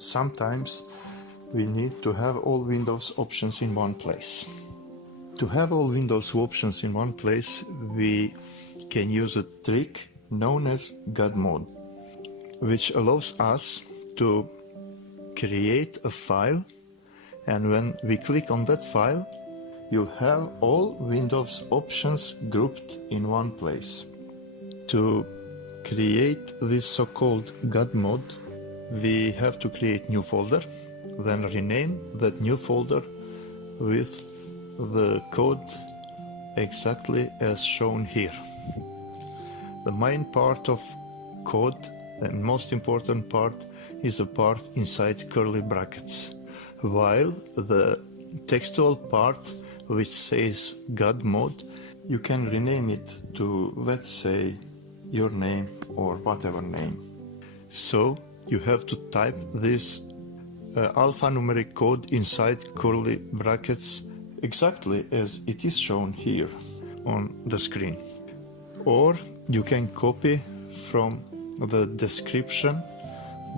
Sometimes we need to have all Windows options in one place. To have all Windows options in one place, we can use a trick known as GodMode, which allows us to create a file, and when we click on that file, you'll have all Windows options grouped in one place. To create this so-called GodMode, we have to create new folder, then rename that new folder with the code exactly as shown here. The main part of code and most important part is the part inside curly brackets, while the textual part which says GodMode, you can rename it to, let's say, your name or whatever name. So you have to type this alphanumeric code inside curly brackets exactly as it is shown here on the screen. Or you can copy from the description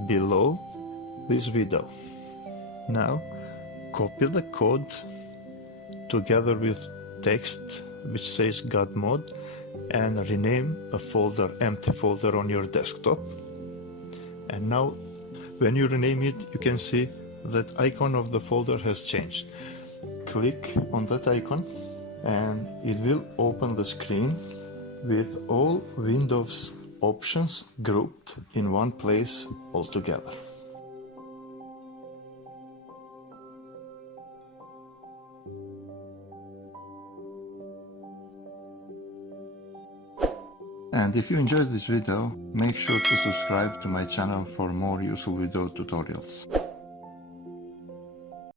below this video. Now copy the code together with text which says GodMode and rename a folder, empty folder on your desktop. And now when you rename it, you can see that icon of the folder has changed. Click on that icon and it will open the screen with all Windows options grouped in one place altogether. And if you enjoyed this video, make sure to subscribe to my channel for more useful video tutorials.